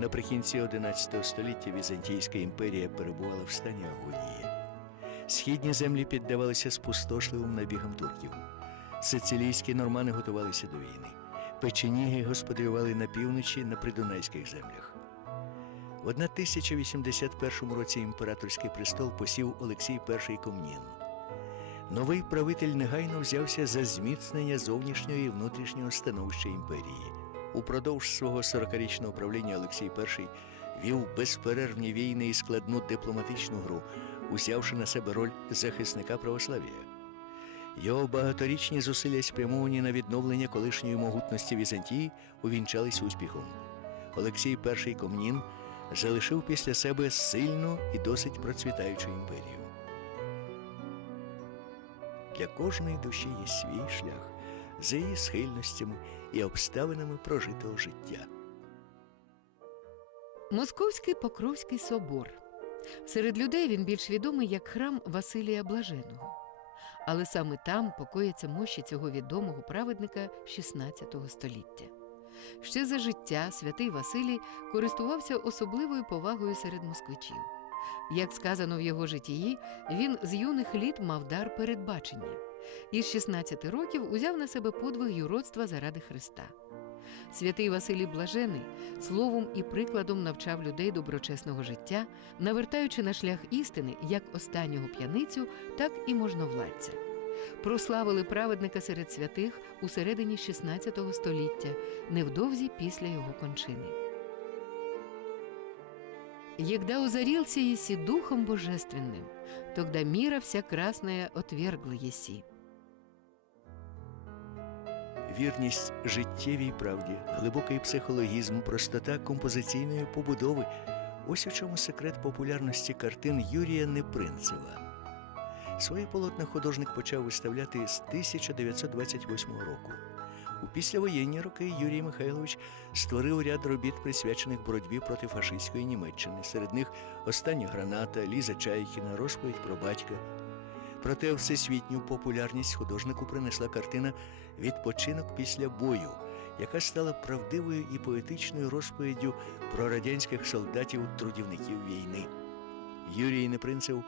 Наприкінці 11 століття Візантійська імперія перебувала в стані агонії. Східні землі піддавалися спустошливим набігам турків. Сицилійські нормани готувалися до війни. Печеніги господарювали на півночі на придунайських землях. В 1081 році імператорський престол посів Олексій І Комнін. Новий правитель негайно взявся за зміцнення зовнішнього і внутрішнього становища імперії. Упродовж свого 40-річного правління Олексій І вів безперервні війни і складну дипломатичну гру, узявши на себе роль захисника православ'я. Його багаторічні зусилля, спрямовані на відновлення колишньої могутності Візантії, увінчались успіхом. Олексій І Комнін залишив після себе сильну і досить процвітаючу імперію. Для кожної душі є свій шлях за її схильностями і обставинами прожитого життя. Московський Покровський собор. Серед людей він більш відомий як храм Василія Блаженого. Але саме там покояться мощі цього відомого праведника XVI століття. Ще за життя святий Василій користувався особливою повагою серед москвичів. Як сказано в його житті, він з юних літ мав дар передбачення. Із 16 років узяв на себе подвиг юродства заради Христа. Святий Василій Блажений словом і прикладом навчав людей доброчесного життя, навертаючи на шлях істини як останнього п'яницю, так і можновладця. Прославили праведника серед святих у середині 16 століття, невдовзі після його кончини. Егда узарился еси Духом Божественным, тогда мира вся красная отвергла еси. Вірність життєвій правді, глибокий психологізм, простота композиційної побудови ось у чому секрет популярності картин Юрія Непринцева. Свої полотна художник почав виставляти з 1928 року. У післявоєнні роки Юрій Михайлович створив ряд робіт, присвячених боротьбі проти фашистської Німеччини. Серед них Остання граната, Ліза Чайкіна, розповідь про батька. Проте всесвітню популярність художнику принесла картина Відпочинок після бою, яка стала правдивою і поетичною розповіддю про радянських солдатів трудівників війни. Юрій Непринцев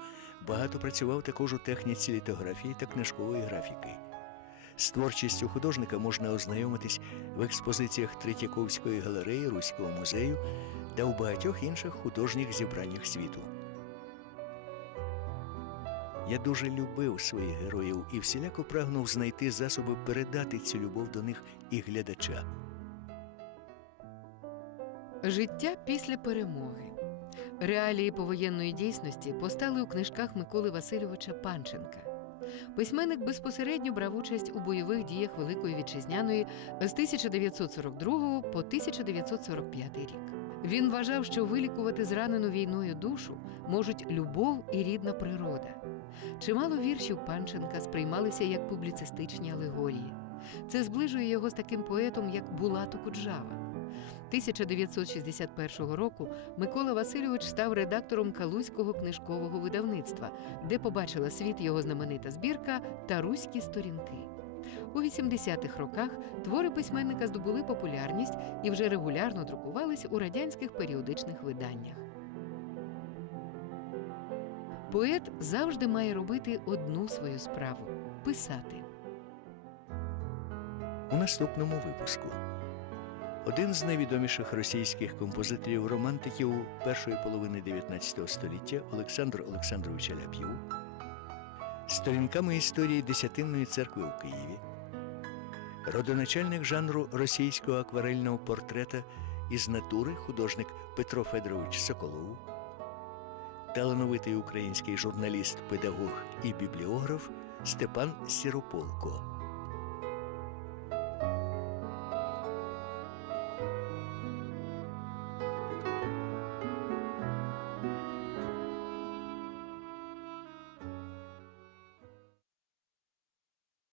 багато працював також у техніці літографії та книжкової графіки. З творчістю художника можна ознайомитись в експозиціях Третьяковської галереї Руського музею та у багатьох інших художніх зібраннях світу. Я дуже любив своїх героїв і всіляко прагнув знайти засоби передати цю любов до них і глядача. Життя після перемоги. Реалії повоєнної дійсності постали у книжках Миколи Васильовича Панченка. Письменник безпосередньо брав участь у бойових діях Великої Вітчизняної з 1942 по 1945 рік. Він вважав, що вилікувати зранену війною душу можуть любов і рідна природа. Чимало віршів Панченка сприймалися як публіцистичні алегорії. Це зближує його з таким поетом, як Булато Куджава. 1961 року Микола Васильович став редактором Калузького книжкового видавництва, де побачила світ його знаменита збірка та руські сторінки. У 80-х роках твори письменника здобули популярність і вже регулярно друкувались у радянських періодичних виданнях. Поет завжди має робити одну свою справу писати. У наступному випуску один з найвідоміших російських композиторів-романтиків першої половини 19 століття Олександр Олександрович Аляп'єв сторінками історії Десятинної церкви у Києві, родоначальник жанру російського акварельного портрета із натури художник Петро Федорович Соколов, талановитий український журналіст, педагог і бібліограф Степан Сірополко.